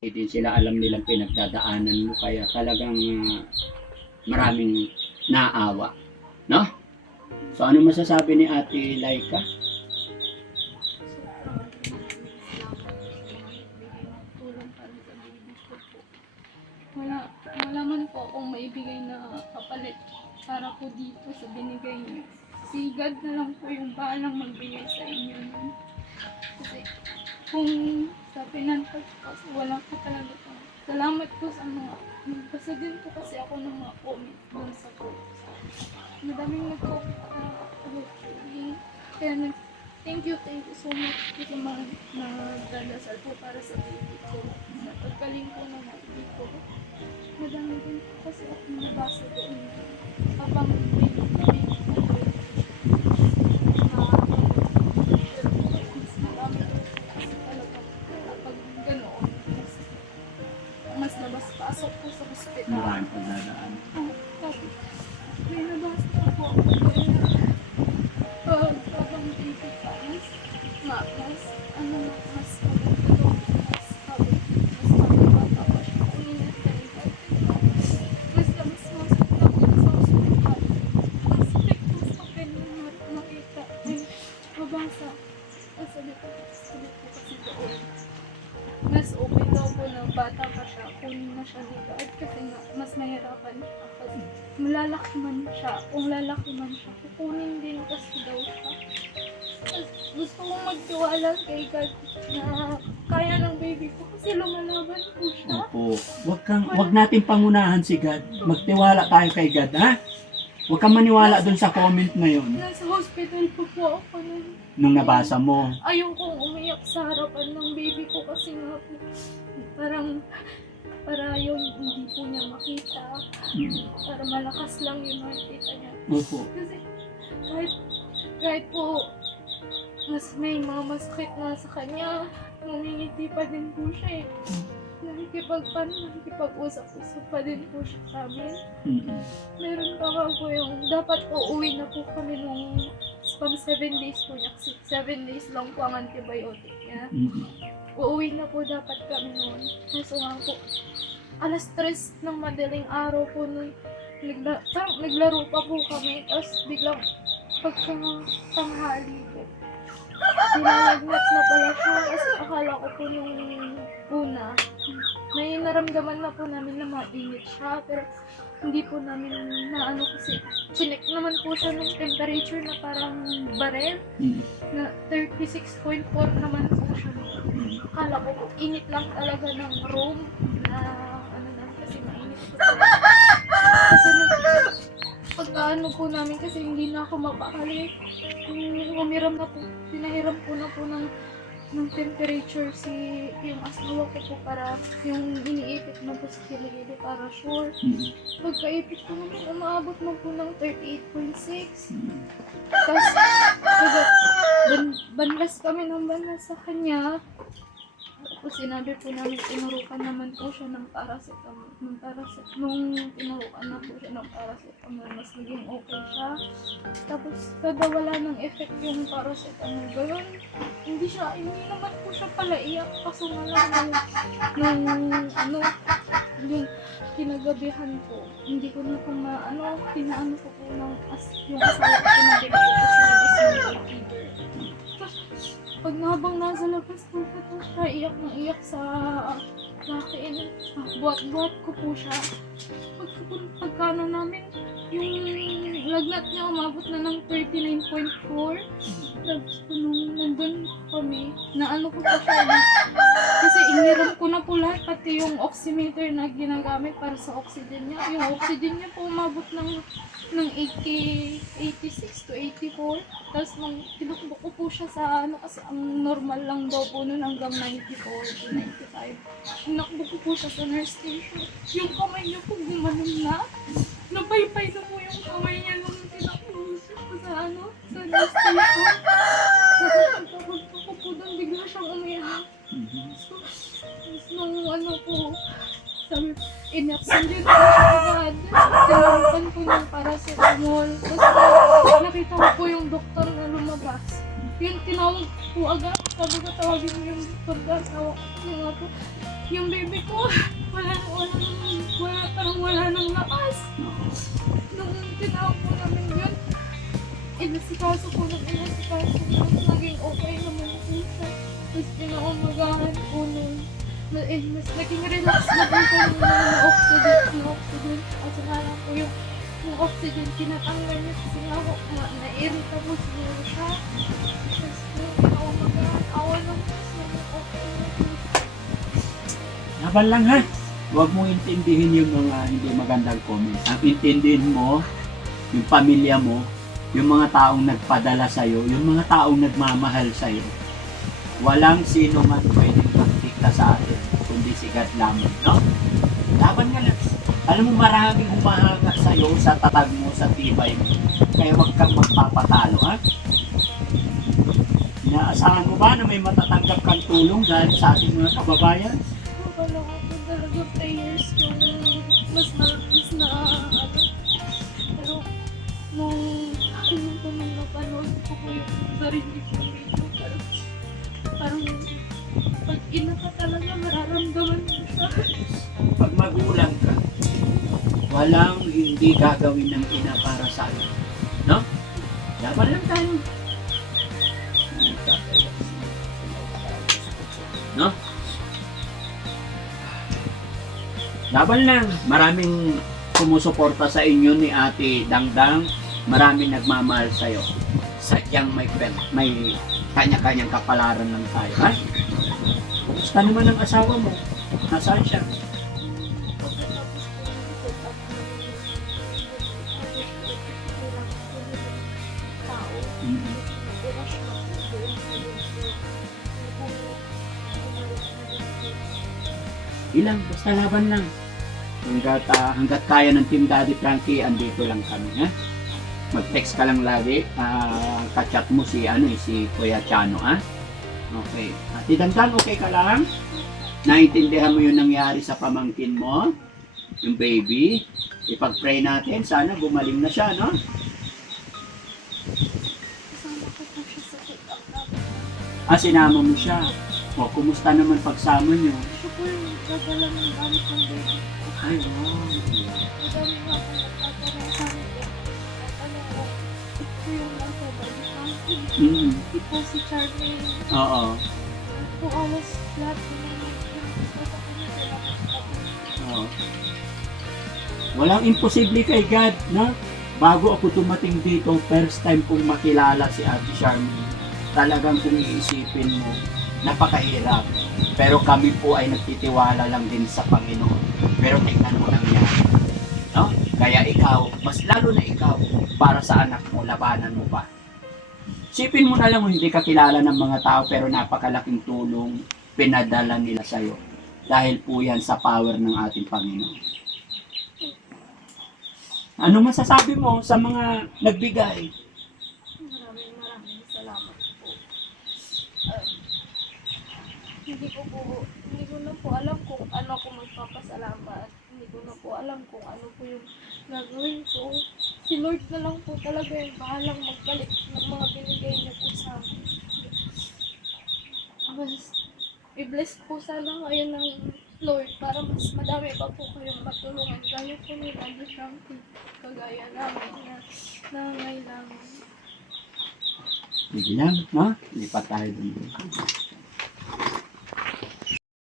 Hindi sila alam nilang pinagdadaanan mo kaya talagang maraming naawa, no? So ano masasabi ni Ate Laika? Tulong para sa baby ko po. Wala man po akong maibigay na kapalit para po dito sa binigay niyo. Si God na lang po yung bahalang magbigay sa inyo nun. Kasi kung sa pinantas kasi wala po talaga po. Salamat po sa mga, basta din po kasi ako ng mga comment dun sa post. Madaming nag-comment na kaya thank you so much po sa mga nagdadasal po para sa baby ko. Sa pagkaling po ng baby ko. Madami din po kasi ako nabasa doon habang baby ko. Mas marami po kasi talaga kapag ganoon. Mas labas-pasok po sa hospital. Maraming pagdadaan. Tapos, may nabasa po ako habang baby pa, mas bata pa siya. Uminit na ito. Mas masok na po sa hospital. Mas strict po sa ganyan nakita. Ay, mabasa. Sabi ko kasi doon. Mas okay daw po na bata pa siya, kunin na siya dito. At kasi nga, mas mahirapan siya. Kasi malalaki man siya. Kung lalaki man siya, kukunin din kasi daw siya. Gusto kong magtiwala kay God na kaya ng baby ko kasi lumalaban po siya. Opo. Wag natin pangunahan si God. Magtiwala tayo kay God, ha? Huwag kang maniwala dun sa comment na yun. Nasa hospital po ako nun. Nung nabasa mo. Ayokong umiyak sa harapan ng baby ko kasi nga po para yun hindi po niya makita. Para malakas lang yung makita niya. Opo. Kasi kahit po mas may mga masakit na sa kanya, ngumingiti pa din po siya eh. Nakikipag-usap-usap pa din po siya sa amin. Meron pa nga po yung dapat po uwi na po kami nung pang 7 days po niya kasi 7 days lang po ang antibiotic niya. Uuwi na po dapat kami noon. Kaso nga po, alas 3 ng madaling araw po nun, naglaro pa po kami, tapos biglang pagkatanghali po. Nilalagnat na pala siya kasi akala ko po nung una, may naramdaman na po namin na mainit siya, pero hindi po namin na kasi chinek naman po siya ng temperature na parang barel na 36.4 naman po siya. Akala ko po init lang talaga ng room na kasi mainit po talaga. Kasi pagkaano po namin kasi hindi na ako mapakali. Umiram na po, pinahiram ko na po ng temperature yung asawa ko po para yung iniipit na po sa kiligili para sure. Pagkaipit ko naman, umaabot na po ng 38.6. Tapos, banlas kami ng banlas sa kanya. Tapos sinabi po namin, tinurukan naman po siya ng paracetamol. Nung tinurukan na po siya ng paracetamol, mas naging okay siya. Tapos kada wala ng effect yung paracetamol, gano'n, hindi naman po siya pala iyak. Kaso nga lang yung kinagabihan po, hindi ko na po pinaano ko po ng yung asawa ko, pinabili ko po sa labas ng fever. Pag habang nasa labas po siya, iyak na iyak sa akin. Buhat-buhat ko po siya. Pagkano namin, yung lagnat niya umabot na ng 39.4. Tapos nung nandun kami, naano ko po siya. Kasi iniram ko na po lahat, pati yung oximeter na ginagamit para sa oxygen niya. Yung oxygen niya po umabot ng 86 to 84. Tapos nung tinukbok ko po siya sa kasi ang normal lang daw po nun hanggang 94 to 95. Tinukbok ko po siya sa nurse station. Yung kamay niya po gumanon na. Napaypay na po yung kamay niya nung tinukbok ko sa nurse station. Tapos ko po doon bigla siyang umiyak. Tapos nung po, sabi, inaksan din po siya agad. Tinurukan po ng paracetamol. Tapos nakita ko po yung doktor na lumabas. Yun, tinawag po agad. Sabi ko, tawagin mo yung doktor na asawa ko. Kasi nga po, yung baby ko, parang wala nang lakas. Nung tinawag po namin yun, inasikaso po naging okay naman po siya. Tapos pinakamagahan po nun. Mas naging relax na po siya nung oxygen. At saka lang po yung oxygen, kinatanggal niya kasi nga ako, na-irita po siguro siya. Tapos po, pinakamagahan, awa lang po siya, okay na po. Laban lang ha. Huwag mo intindihin yung mga hindi magandang comments. Ang intindihin mo, yung pamilya mo, yung mga taong nagpadala sa'yo, yung mga taong nagmamahal sa'yo. Walang sino man pwedeng magdikta sa atin, kundi si God lamang, no? Laban nga lang. Alam mo, maraming humahanga sa'yo sa tatag mo, sa tibay mo. Kaya huwag kang magpapatalo, ha? Inaasahan mo ba na may matatanggap kang tulong dahil sa ating mga kababayan? Akala ko po talaga prayers yung mas na ano. Pero nung napanood ko po yung sarili ko video, parang pag ina ka talaga mararamdaman mo siya. Pag magulang ka, walang hindi gagawin ng ina para sa iyo. No? Laban lang tayo. No? Laban lang. Maraming sumusuporta sa inyo ni Ate Dangdang. Maraming nagmamahal sa iyo. Sadyang may kanya-kanyang kapalaran lang tayo. Ha? Kumusta naman ang asawa mo? Nasaan siya? Pagkatapos ko set up tao, rush na po doon sa Ilang, basta laban lang. Hanggat kaya ng Team Daddy Frankie, andito lang kami. Ha? Mag-text ka lang lagi. Kachat mo si Kuya Chano. Ha? Okay. Ate Dandan, okay ka lang? Naintindihan mo yung nangyari sa pamangkin mo? Yung baby? Ipag-pray natin. Sana gumaling na siya, no? kasama ko po siya sa set up namin. Sinama mo siya. O, kumusta naman pagsama nyo? Siya po yung nagdadala ng gamit ng baby. Ay, wow. Madami nga po nagtatanong sa amin po. Nagtatanong ko, ito yung nasa body counting. Ito si Charmaine. Oo. Po alas lahat po namin. Nagpapakita ko niya sila. Oo. Walang imposible kay God, no? Bago ako tumating dito, first time kong makilala si Ate Charmaine. Talagang kung iisipin mo, napakahirap. Pero kami po ay nagtitiwala lang din sa Panginoon. Pero tingnan mo nangyari. No? Kaya ikaw, mas lalo na ikaw, para sa anak mo, labanan mo pa. Sipin mo na lang hindi ka kilala ng mga tao pero napakalaking tulong pinadala nila sa'yo. Dahil po yan sa power ng ating Panginoon. Ano masasabi mo sa mga nagbigay? Maraming salamat po. Hindi ko na po alam kung ano ako magpapasalamat. Hindi ko na po alam kung ano po yung gagawin ko. Si Lord na lang po talaga yung bahalang magbalik ng mga binigay niya po sa amin. Mas i-bless po sana kayo ng Lord para mas madami pa po kayong matulungan. Gaya po ni Daddy Frankie, kagaya namin na nangangailangan. Sige lang, no? Lipat tayo dun.